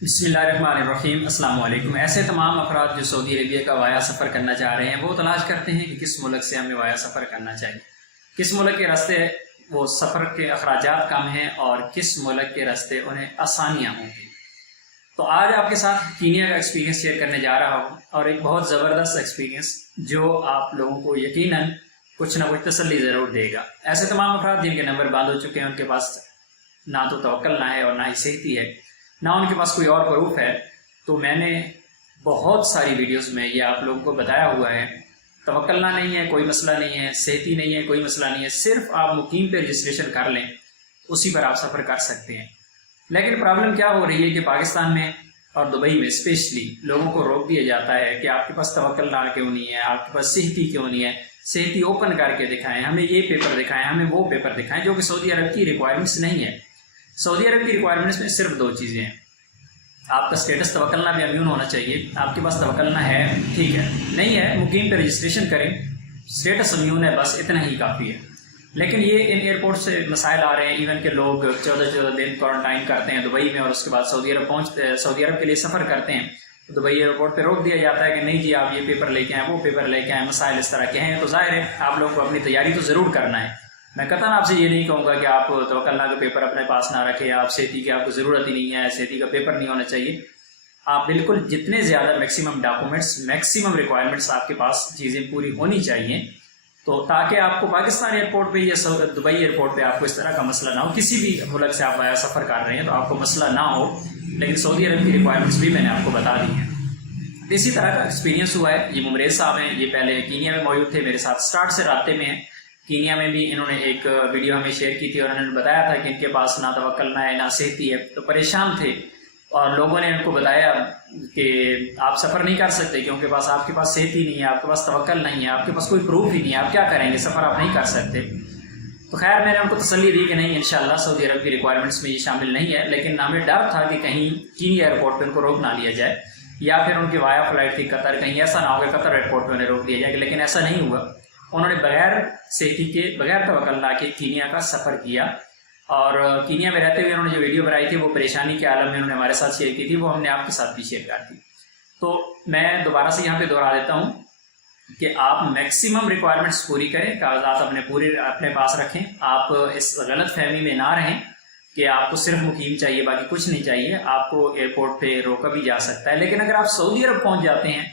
بسم اللہ الرحمن الرحیم۔ السلام علیکم۔ ایسے تمام افراد جو سعودی عربیہ کا وایا سفر کرنا چاہ رہے ہیں وہ تلاش کرتے ہیں کہ کس ملک سے ہمیں وایا سفر کرنا چاہیے، کس ملک کے راستے وہ سفر کے اخراجات کم ہیں اور کس ملک کے راستے انہیں آسانیاں ہوں گی۔ تو آج آپ کے ساتھ کینیا کا ایکسپیرینس شیئر کرنے جا رہا ہوں، اور ایک بہت زبردست ایکسپیرینس جو آپ لوگوں کو یقیناً کچھ نہ کچھ تسلی ضرور دے گا۔ ایسے تمام افراد جن کے نمبر بند ہو چکے ہیں، ان کے پاس نہ تو توکل نہ ہے اور نہ ہی صحتی ہے، نہ ان کے پاس کوئی اور پروف ہے، تو میں نے بہت ساری ویڈیوز میں یہ آپ لوگوں کو بتایا ہوا ہے۔ توکل نہ نہیں ہے، کوئی مسئلہ نہیں ہے، صحتی نہیں ہے، کوئی مسئلہ نہیں ہے، صرف آپ مقیم پہ رجسٹریشن کر لیں، اسی پر آپ سفر کر سکتے ہیں۔ لیکن پرابلم کیا ہو رہی ہے کہ پاکستان میں اور دبئی میں اسپیشلی لوگوں کو روک دیا جاتا ہے کہ آپ کے پاس توکل نہ کیوں نہیں ہے، آپ کے پاس صحتی کیوں نہیں ہے، صحتی اوپن کر کے دکھائیں، ہمیں یہ پیپر دکھائیں، ہمیں وہ پیپر دکھائیں، جو کہ سعودی عرب کی ریکوائرمنٹس نہیں ہے۔ سعودی عرب کی ریکوائرمنٹس میں صرف دو چیزیں ہیں۔ آپ کا اسٹیٹس توکلنا بھی امیون ہونا چاہیے، آپ کے پاس توکلنا ہے ٹھیک ہے، نہیں ہے مقیم پہ رجسٹریشن کریں، اسٹیٹس امیون ہے، بس اتنا ہی کافی ہے۔ لیکن یہ ان ایئرپورٹ سے مسائل آ رہے ہیں، ایون کہ لوگ 14 دن کوارنٹائن کرتے ہیں دبئی میں، اور اس کے بعد سعودی عرب کے لیے سفر کرتے ہیں، دبئی ایئرپورٹ پہ روک دیا جاتا ہے کہ نہیں جی آپ یہ پیپر لے کے آئیں، وہ پیپر لے کے آئیں، مسائل اس طرح کے ہیں۔ تو ظاہر ہے آپ لوگوں کو اپنی تیاری تو ضرور کرنا ہے۔ میں قطعاً آپ سے یہ نہیں کہوں گا کہ آپ توکلنا کا پیپر اپنے پاس نہ رکھیں، آپ صحتی کی آپ کو ضرورت ہی نہیں ہے، صحتی کا پیپر نہیں ہونا چاہیے۔ آپ بالکل جتنے زیادہ میکسیمم ڈاکومنٹس، میکسیمم ریکوائرمنٹس آپ کے پاس چیزیں پوری ہونی چاہیے، تو تاکہ آپ کو پاکستان ایئرپورٹ پہ یا دبئی ایئرپورٹ پہ آپ کو اس طرح کا مسئلہ نہ ہو۔ کسی بھی ملک سے آپ سفر کر رہے ہیں تو آپ کو مسئلہ نہ ہو، لیکن سعودی عرب کی ریکوائرمنٹس بھی میں نے آپ کو بتا دی ہیں۔ اسی طرح کا ایکسپیرینس ہوا ہے۔ یہ ممریز صاحب ہیں، یہ پہلے کینیا میں موجود تھے، میرے ساتھ سٹارٹ سے رابطے میں ہیں۔ کینیا میں بھی انہوں نے ایک ویڈیو ہمیں شیئر کی تھی، اور انہوں نے بتایا تھا کہ ان کے پاس نہ توکل نہ ہے، نہ صحتی ہے، تو پریشان تھے، اور لوگوں نے ان کو بتایا کہ آپ سفر نہیں کر سکتے کیونکہ آپ کے پاس صحت ہی نہیں ہے، آپ کے پاس توکل نہیں ہے، آپ کے پاس کوئی پروف ہی نہیں ہے، آپ کیا کریں گے، سفر آپ نہیں کر سکتے۔ تو خیر میں نے ان کو تسلی دی کہ نہیں انشاءاللہ سعودی عرب کی ریکوائرمنٹس میں یہ شامل نہیں ہے، لیکن ہمیں ڈر تھا کہ کہیں کینیا ایئرپورٹ پہ ان کو روک نہ لیا جائے، یا پھر ان کی وایا فلائٹ تھی قطر، کہیں ایسا نہ ہو کہ قطر ایئرپورٹ پہ انہیں روک دیا جائے، لیکن ایسا نہیں ہوا۔ انہوں نے بغیر صحتی کے، بغیر توکل نہ کے کینیا کا سفر کیا، اور کینیا میں رہتے ہوئے انہوں نے جو ویڈیو بنائی تھی وہ پریشانی کے عالم میں انہوں نے ہمارے ساتھ شیئر کی تھی، وہ ہم نے آپ کے ساتھ بھی شیئر کر دی۔ تو میں دوبارہ سے یہاں پہ دہرا دیتا ہوں کہ آپ میکسیمم ریکوائرمنٹس پوری کریں، کاغذات اپنے پاس رکھیں، آپ اس غلط فہمی میں نہ رہیں کہ آپ کو صرف مقیم چاہیے باقی کچھ نہیں چاہیے۔ آپ کو ایئرپورٹ پہ روکا بھی جا سکتا ہے، لیکن اگر آپ سعودی عرب پہنچ جاتے ہیں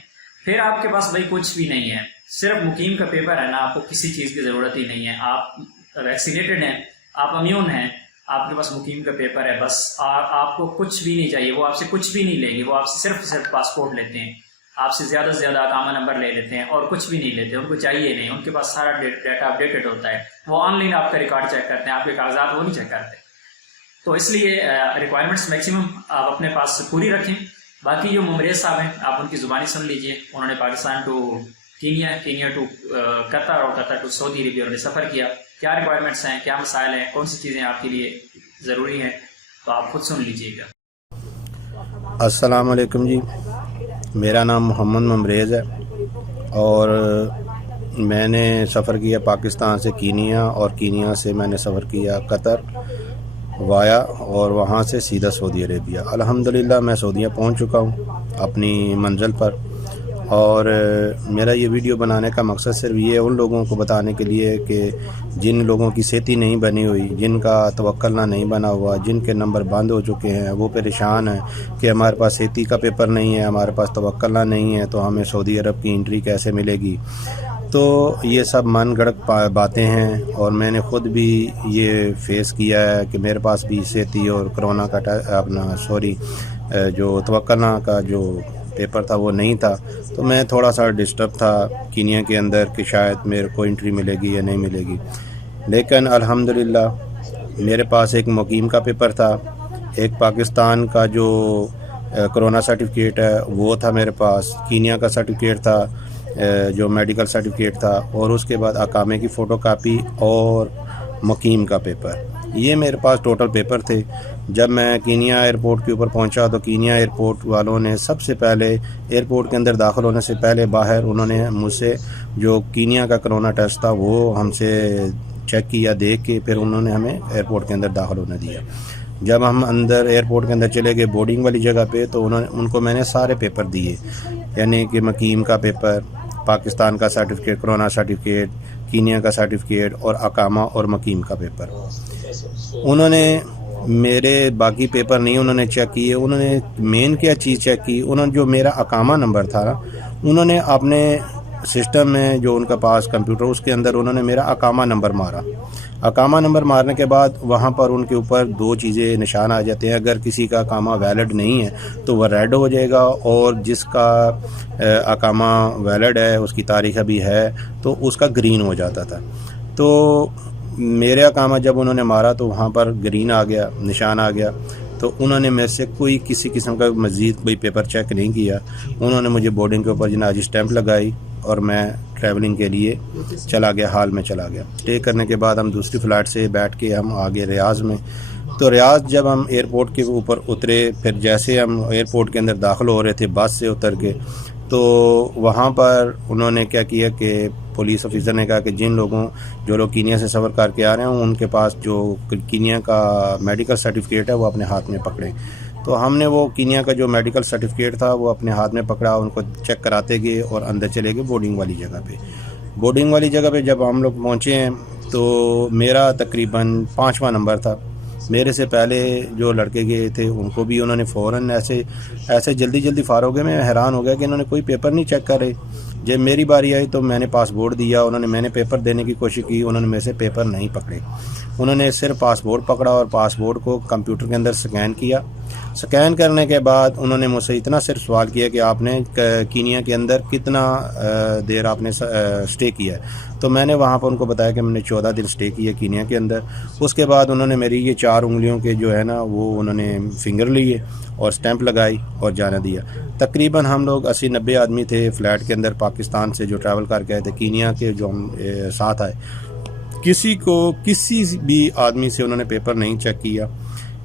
پھر آپ کے پاس بھائی کچھ بھی نہیں ہے، صرف مقیم کا پیپر ہے نا، آپ کو کسی چیز کی ضرورت ہی نہیں ہے، آپ ویکسینیٹڈ ہیں، آپ امیون ہیں، آپ کے پاس مقیم کا پیپر ہے بس، اور آپ کو کچھ بھی نہیں چاہیے، وہ آپ سے کچھ بھی نہیں لیں گے، وہ آپ سے صرف پاسپورٹ لیتے ہیں، آپ سے زیادہ سے زیادہ اقامہ نمبر لے لیتے ہیں، اور کچھ بھی نہیں لیتے، ان کو چاہیے نہیں، ان کے پاس سارا ڈیٹا اپڈیٹڈ ہوتا ہے، وہ آن لائن آپ کا ریکارڈ چیک کرتے ہیں، آپ کے کاغذات وہ نہیں چیک کرتے۔ تو اس لیے ریکوائرمنٹس میکسیمم آپ اپنے پاس پوری رکھیں۔ باقی جو ممریز صاحب ہیں آپ ان کی زبانی سن لیجئے، انہوں نے Pakistan to Kenya, Kenya to Qatar, اور قطر ٹو سعودی عربیہ انہوں نے سفر کیا۔ کیا ریکوائرمنٹس ہیں، کیا مسائل ہیں، کون سی چیزیں آپ کے لیے ضروری ہیں، تو آپ خود سن لیجئے گا۔ السلام علیکم جی، میرا نام محمد ممریز ہے، اور میں نے سفر کیا پاکستان سے کینیا، اور کینیا سے میں نے سفر کیا قطر وایا، اور وہاں سے سیدھا سعودی عربیہ۔ الحمدللہ میں سعودیہ پہنچ چکا ہوں اپنی منزل پر، اور میرا یہ ویڈیو بنانے کا مقصد صرف یہ ان لوگوں کو بتانے کے لیے کہ جن لوگوں کی صحتی نہیں بنی ہوئی، جن کا توکلنا نہیں بنا ہوا، جن کے نمبر بند ہو چکے ہیں، وہ پریشان ہیں کہ ہمارے پاس صحتی کا پیپر نہیں ہے، ہمارے پاس توکلنا نہیں ہے، تو ہمیں سعودی عرب کی انٹری کیسے ملے گی۔ تو یہ سب من گھڑت باتیں ہیں، اور میں نے خود بھی یہ فیس کیا ہے کہ میرے پاس بھی صحتی اور کرونا کا جو توکلنا کا جو پیپر تھا وہ نہیں تھا، تو میں تھوڑا سا ڈسٹرب تھا کینیا کے اندر کہ شاید میرے کو انٹری ملے گی یا نہیں ملے گی۔ لیکن الحمدللہ میرے پاس ایک مقیم کا پیپر تھا، ایک پاکستان کا جو کرونا سرٹیفکیٹ ہے وہ تھا میرے پاس، کینیا کا سرٹیفکیٹ تھا جو میڈیکل سرٹیفکیٹ تھا، اور اس کے بعد اقامے کی فوٹو کاپی اور مقیم کا پیپر، یہ میرے پاس ٹوٹل پیپر تھے۔ جب میں کینیا ایئرپورٹ کے اوپر پہنچا تو کینیا ایئرپورٹ والوں نے سب سے پہلے ایئرپورٹ کے اندر داخل ہونے سے پہلے باہر انہوں نے مجھ سے جو کینیا کا کرونا ٹیسٹ تھا وہ ہم سے چیک کیا، دیکھ کے پھر انہوں نے ہمیں ایئرپورٹ کے اندر داخل ہونے دیا۔ جب ہم اندر ایئرپورٹ کے اندر چلے گئے بورڈنگ والی جگہ پہ تو ان کو میں نے سارے پیپر دیے، یعنی کہ مقیم کا پیپر، پاکستان کا سرٹیفکیٹ، کرونا سرٹیفکیٹ، کینیا کا سرٹیفکیٹ اور اقامہ اور مقیم کا پیپر۔ انہوں نے میرے باقی پیپر نہیں انہوں نے چیک کیے، انہوں نے مین کیا چیز چیک کی، انہوں نے جو میرا اقامہ نمبر تھا انہوں نے اپنے سسٹم میں جو ان کا پاس کمپیوٹر اس کے اندر انہوں نے میرا اقامہ نمبر مارا۔ اقامہ نمبر مارنے کے بعد وہاں پر ان کے اوپر دو چیزیں نشان آ جاتے ہیں، اگر کسی کا اقامہ ویلڈ نہیں ہے تو وہ ریڈ ہو جائے گا، اور جس کا اقامہ ویلڈ ہے اس کی تاریخ ابھی ہے تو اس کا گرین ہو جاتا تھا۔ تو میرے اقامہ جب انہوں نے مارا تو وہاں پر گرین آ گیا، نشان آ گیا، تو انہوں نے میرے سے کوئی کسی قسم کا مزید کوئی پیپر چیک نہیں کیا۔ انہوں نے مجھے بورڈنگ کے اوپر جناجی اسٹیمپ لگائی اور میں ٹریولنگ کے لیے چلا گیا، حال میں چلا گیا۔ اسٹے کرنے کے بعد ہم دوسری فلائٹ سے بیٹھ کے ہم آگے ریاض میں۔ تو ریاض جب ہم ایئرپورٹ کے اوپر اترے، پھر جیسے ہم ایئرپورٹ کے اندر داخل ہو رہے تھے بس سے اتر کے، تو وہاں پر انہوں نے کیا کیا کہ پولیس آفیسر نے کہا کہ جو لوگ کینیا سے سفر کر کے آ رہے ہیں ان کے پاس جو کینیا کا میڈیکل سرٹیفکیٹ ہے وہ اپنے ہاتھ میں پکڑیں۔ تو ہم نے وہ کینیا کا جو میڈیکل سرٹیفکیٹ تھا وہ اپنے ہاتھ میں پکڑا، ان کو چیک کراتے گئے اور اندر چلے گئے بورڈنگ والی جگہ پہ۔ بورڈنگ والی جگہ پہ جب ہم لوگ پہنچے ہیں تو میرا تقریباً 5واں نمبر تھا۔ میرے سے پہلے جو لڑکے گئے تھے ان کو بھی انہوں نے فوراً ایسے جلدی فارغ ہو گئے۔ میں حیران ہو گیا کہ انہوں نے کوئی پیپر نہیں چیک کرے۔ جب میری باری آئی تو میں نے پاسپورٹ دیا، میں نے پیپر دینے کی کوشش کی، انہوں نے میرے سے پیپر نہیں پکڑے۔ انہوں نے صرف پاسپورٹ پکڑا اور پاسپورٹ کو کمپیوٹر کے اندر سکین کیا۔ سکین کرنے کے بعد انہوں نے مجھ سے اتنا صرف سوال کیا کہ آپ نے کینیا کے اندر کتنا دیر آپ نے اسٹے کیا ہے۔ تو میں نے وہاں پر ان کو بتایا کہ میں نے 14 دن اسٹے کیا کینیا کے اندر۔ اس کے بعد انہوں نے میری یہ 4 انگلیوں کے جو ہے نا وہ انہوں نے فنگر لیے اور اسٹیمپ لگائی اور جانا دیا۔ تقریباً ہم لوگ 80-90 آدمی تھے فلائٹ کے اندر، پاکستان سے جو ٹریول کر کے آئے تھے کینیا کے، جو ہم ساتھ آئے۔ کسی بھی آدمی سے انہوں نے پیپر نہیں چیک کیا۔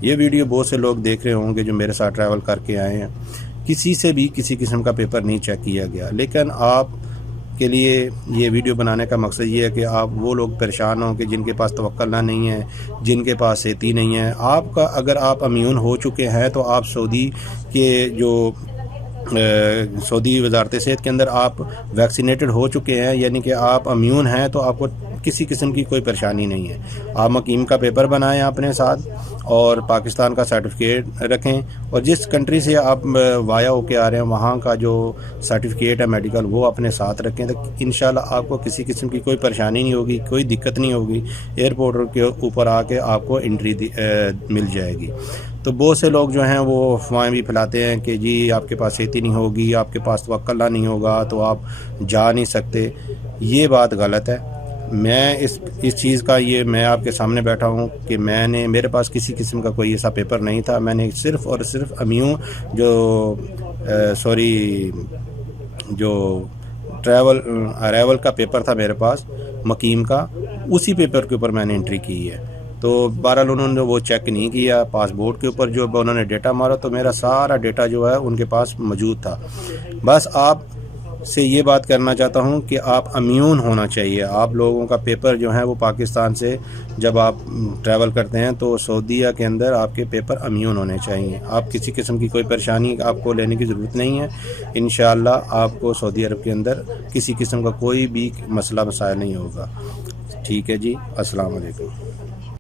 یہ ویڈیو بہت سے لوگ دیکھ رہے ہوں گے جو میرے ساتھ ٹریول کر کے آئے ہیں، کسی سے بھی کسی قسم کا پیپر نہیں چیک کیا گیا۔ لیکن آپ کے لیے یہ ویڈیو بنانے کا مقصد یہ ہے کہ آپ وہ لوگ پریشان ہوں کہ جن کے پاس توکل نہیں ہے، جن کے پاس صحتی نہیں ہے۔ اگر آپ امیون ہو چکے ہیں تو آپ سعودی وزارت صحت کے اندر آپ ویکسینیٹڈ ہو چکے ہیں، یعنی کہ آپ امیون ہیں، تو آپ کو کسی قسم کی کوئی پریشانی نہیں ہے۔ آپ مقیم کا پیپر بنائیں اپنے ساتھ اور پاکستان کا سرٹیفکیٹ رکھیں، اور جس کنٹری سے آپ وایا ہو کے آ رہے ہیں وہاں کا جو سرٹیفکیٹ ہے میڈیکل وہ اپنے ساتھ رکھیں، تو انشاءاللہ آپ کو کسی قسم کی کوئی پریشانی نہیں ہوگی، کوئی دقت نہیں ہوگی۔ ایئرپورٹ کے اوپر آ کے آپ کو انٹری مل جائے گی۔ تو بہت سے لوگ جو ہیں وہ افواہیں بھی پھیلاتے ہیں کہ جی آپ کے پاس صحتی نہیں ہوگی، آپ کے پاس توکل نہیں ہوگا تو آپ جا نہیں سکتے۔ یہ بات غلط ہے۔ میں اس چیز کا میں آپ کے سامنے بیٹھا ہوں کہ میرے پاس کسی قسم کا کوئی ایسا پیپر نہیں تھا۔ میں نے صرف اور صرف جو ارائیول کا پیپر تھا میرے پاس مقیم کا، اسی پیپر کے اوپر میں نے انٹری کی ہے۔ تو بہرحال انہوں نے وہ چیک نہیں کیا۔ پاسپورٹ کے اوپر جو انہوں نے ڈیٹا مارا تو میرا سارا ڈیٹا جو ہے ان کے پاس موجود تھا۔ بس آپ سے یہ بات کرنا چاہتا ہوں کہ آپ امیون ہونا چاہیے۔ آپ لوگوں کا پیپر جو ہے وہ پاکستان سے جب آپ ٹریول کرتے ہیں تو سعودیہ کے اندر آپ کے پیپر امیون ہونے چاہیے۔ آپ کسی قسم کی کوئی پریشانی آپ کو لینے کی ضرورت نہیں ہے۔ انشاءاللہ آپ کو سعودی عرب کے اندر کسی قسم کا کوئی بھی مسئلہ مسائل نہیں ہوگا۔ ٹھیک ہے جی، السلام علیکم۔